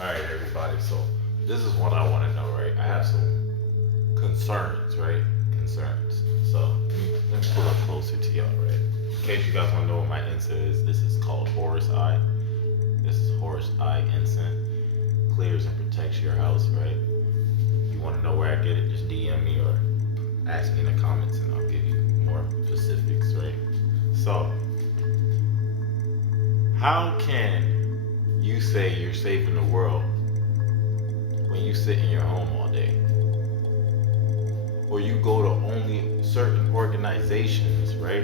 Alright, everybody, so this is what I want to know, right? I have some concerns, right? Concerns. So, let me pull up closer to y'all, right? In case you guys want to know what my incense is, this is called Horus Eye. This is Horus Eye incense. Clears and protects your house, right? If you want to know where I get it, just DM me or ask me in the comments and I'll give you more specifics, right? So, how can you say you're saving the world when you sit in your home all day? Or you go to only certain organizations, right?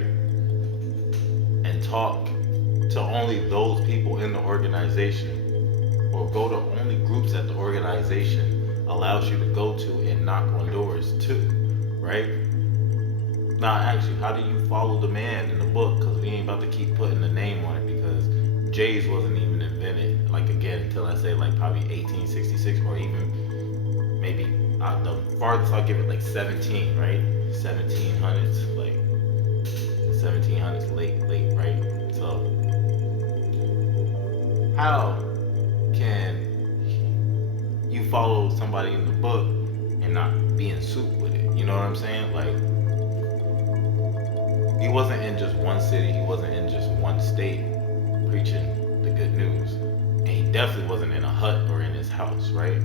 And talk to only those people in the organization. Or go to only groups that the organization allows you to go to and knock on doors too, right? Now, actually, how do you follow the man in the book? Because we ain't about to keep putting the name on it because J's wasn't even invented, like again, until I say like probably 1866 or even maybe the farthest I'll give it like 17, right? 1700s, like 1700s, late, right? So, how can you follow somebody in the book and not be in suit with it? You know what I'm saying? Like, he wasn't in just one city, he wasn't in just one state preaching the good news. And he definitely wasn't in a hut or in his house, right?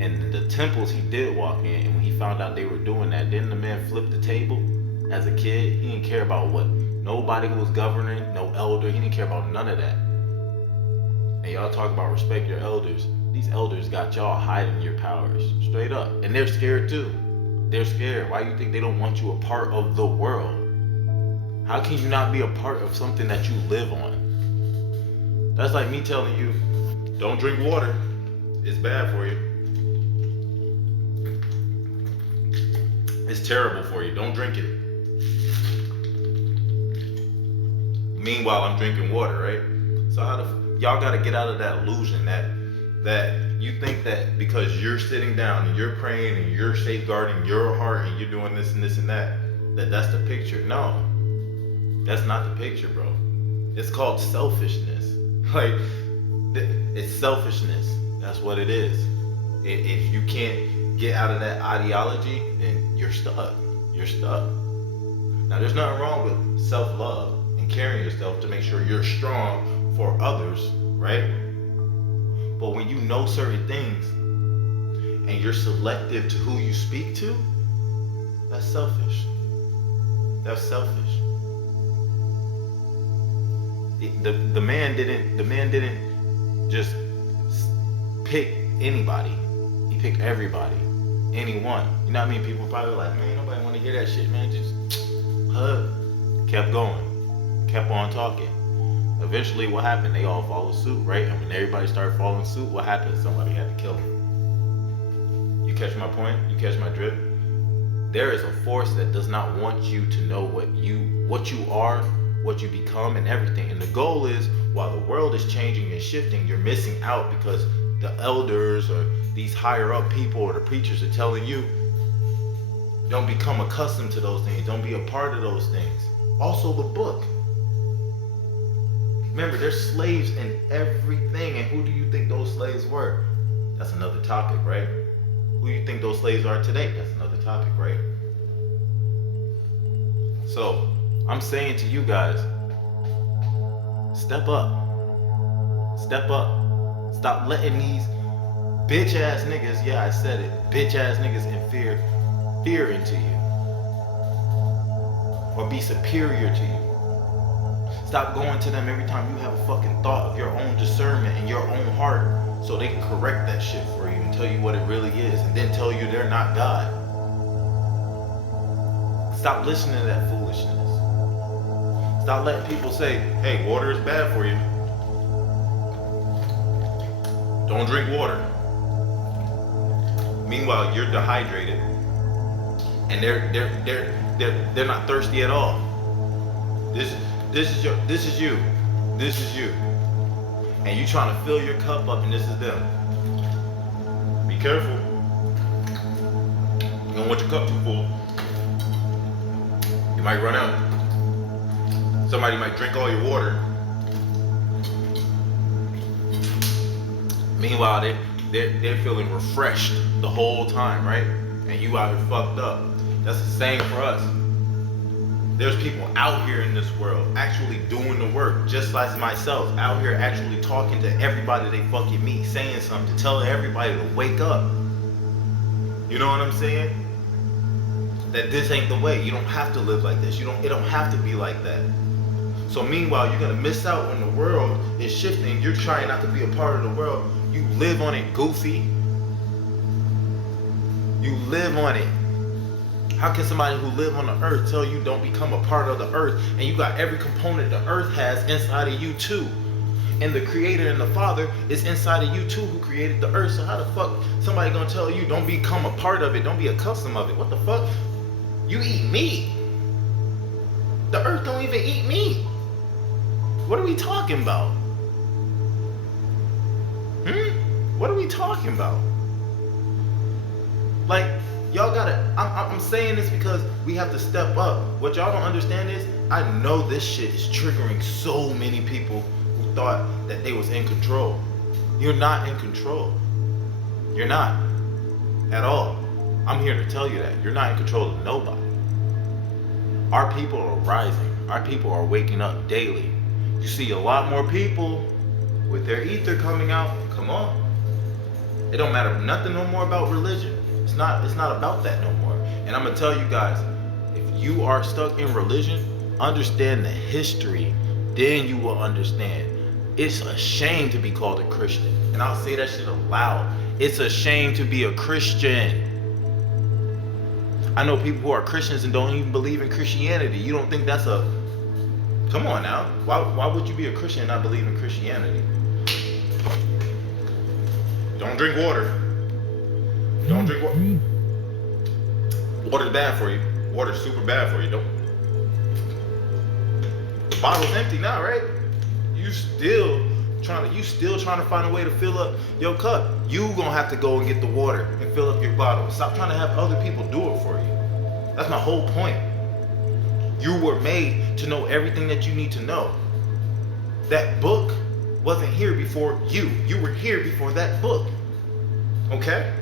And the temples he did walk in, and when he found out they were doing that, didn't the man flip the table as a kid? He didn't care about what nobody who was governing, no elder, he didn't care about none of that. And y'all talk about respect your elders. These elders got y'all hiding your powers, straight up. And they're scared too. They're scared. Why do you think they don't want you a part of the world? How can you not be a part of something that you live on? That's like me telling you, don't drink water. It's bad for you. It's terrible for you. Don't drink it. Meanwhile, I'm drinking water, right? So y'all got to get out of that illusion that you think that because you're sitting down and you're praying and you're safeguarding your heart and you're doing this and this and that's the picture. No, that's not the picture, bro. It's called selfishness. Like, it's selfishness. That's what it is. If you can't get out of that ideology, then you're stuck. You're stuck. Now, there's nothing wrong with self-love and carrying yourself to make sure you're strong for others, right? But when you know certain things and you're selective to who you speak to, that's selfish. That's selfish. The man didn't just pick anybody. He picked everybody, anyone. You know what I mean? People probably like, man, nobody want to hear that shit, man. Just hug. Kept going, kept on talking. Eventually, what happened? They all followed suit, right? And when everybody started following suit, what happened? Somebody had to kill him. You catch my point? You catch my drift? There is a force that does not want you to know what you are, what you become, and everything. And the goal is, while the world is changing and shifting, you're missing out because the elders or these higher up people or the preachers are telling you, don't become accustomed to those things. Don't be a part of those things. Also, the book. Remember, there's slaves in everything. And who do you think those slaves were? That's another topic, right? Who do you think those slaves are today? That's another topic, right? So, I'm saying to you guys, step up. Step up. Stop letting these bitch ass niggas, yeah, I said it, bitch ass niggas infer fear into you. Or be superior to you. Stop going to them every time you have a fucking thought of your own discernment and your own heart so they can correct that shit for you and tell you what it really is and then tell you they're not God. Stop listening to that foolishness. Stop letting people say, hey, water is bad for you. Don't drink water. Meanwhile, you're dehydrated and they're not thirsty at all. This is you. And you trying to fill your cup up and this is them. Be careful. You don't want your cup too full. You might run out. Somebody might drink all your water. Meanwhile, they're feeling refreshed the whole time, right? And you out here fucked up. That's the same for us. There's people out here in this world actually doing the work, just like myself, out here actually talking to everybody they fucking meet, saying something, telling everybody to wake up. You know what I'm saying? That this ain't the way. You don't have to live like this. It don't have to be like that. So meanwhile, you're gonna miss out when the world is shifting. You're trying not to be a part of the world. You live on it, goofy. You live on it. How can somebody who live on the earth tell you don't become a part of the earth, and you got every component the earth has inside of you too? And the creator and the father is inside of you too, who created the earth. So how the fuck somebody gonna tell you don't become a part of it, don't be a custom of it? What the fuck? You eat meat. The earth don't even eat meat. What are we talking about? What are we talking about? Like, y'all gotta, I'm saying this because we have to step up. What y'all don't understand is, I know this shit is triggering so many people who thought that they was in control. You're not in control. You're not. At all. I'm here to tell you that. You're not in control of nobody. Our people are rising. Our people are waking up daily. You see a lot more people with their ether coming out. Come on. It don't matter nothing no more about religion. It's not about that no more. And I'm gonna tell you guys, if you are stuck in religion, understand the history, then you will understand. It's a shame to be called a Christian. And I'll say that shit aloud. It's a shame to be a Christian. I know people who are Christians and don't even believe in Christianity. You don't think that's a... Come on now. Why would you be a Christian and not believe in Christianity? Don't drink water. Don't drink water. Water's bad for you. Water's super bad for you. Don't. The bottle's empty now, right? You still trying to find a way to fill up your cup. You gonna have to go and get the water and fill up your bottle. Stop trying to have other people do it for you. That's my whole point. You were made to know everything that you need to know. That book wasn't here before you. You were here before that book. Okay?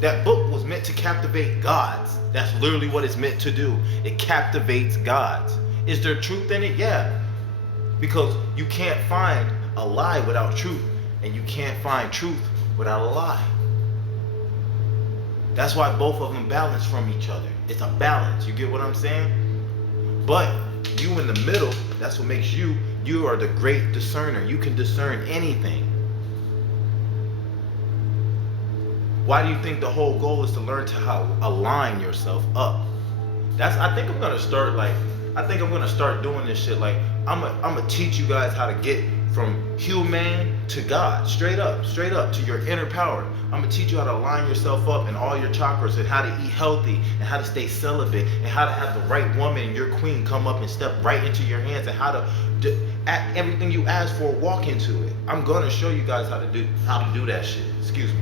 That book was meant to captivate gods. That's literally what it's meant to do. It captivates gods. Is there truth in it? Yeah. Because you can't find a lie without truth, and you can't find truth without a lie. That's why both of them balance from each other. It's a balance. You get what I'm saying? But you in the middle, that's what makes you are the great discerner. You can discern anything. Why do you think the whole goal is to learn to how align yourself up? I think I'm gonna start doing this shit. Like, I'm gonna teach you guys how to get from human to God, straight up to your inner power. I'm gonna teach you how to align yourself up in all your chakras, and how to eat healthy, and how to stay celibate, and how to have the right woman and your queen come up and step right into your hands, and how to act everything you ask for, walk into it. I'm gonna show you guys how to do that shit. Excuse me.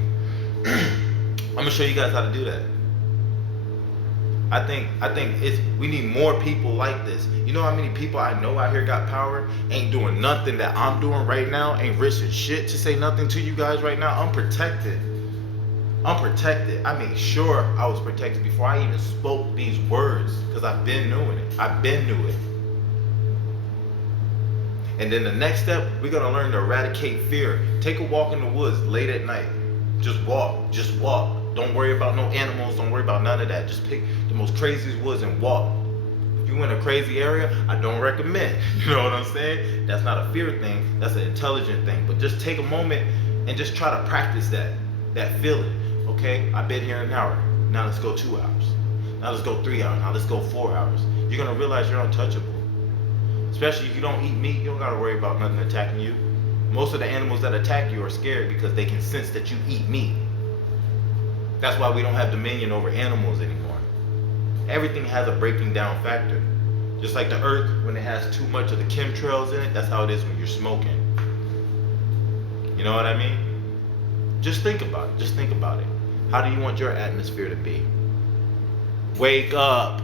I'm gonna show you guys how to do that. I think we need more people like this. You know how many people I know out here got power, ain't doing nothing that I'm doing right now, ain't risking shit to say nothing to you guys right now. I'm protected. I made sure I was protected before I even spoke these words, because I've been doing it. And then the next step, we're gonna learn to eradicate fear. Take a walk in the woods late at night. Just walk. Don't worry about no animals. Don't worry about none of that. Just pick the most craziest woods and walk. If you in a crazy area, I don't recommend. You know what I'm saying? That's not a fear thing. That's an intelligent thing. But just take a moment and just try to practice that feeling. Okay? I've been here an hour. Now let's go 2 hours. Now let's go 3 hours. Now let's go 4 hours. You're gonna realize you're untouchable. Especially if you don't eat meat, you don't gotta worry about nothing attacking you. Most of the animals that attack you are scared because they can sense that you eat meat. That's why we don't have dominion over animals anymore. Everything has a breaking down factor. Just like the earth, when it has too much of the chemtrails in it, that's how it is when you're smoking. You know what I mean? Just think about it. How do you want your atmosphere to be? Wake up.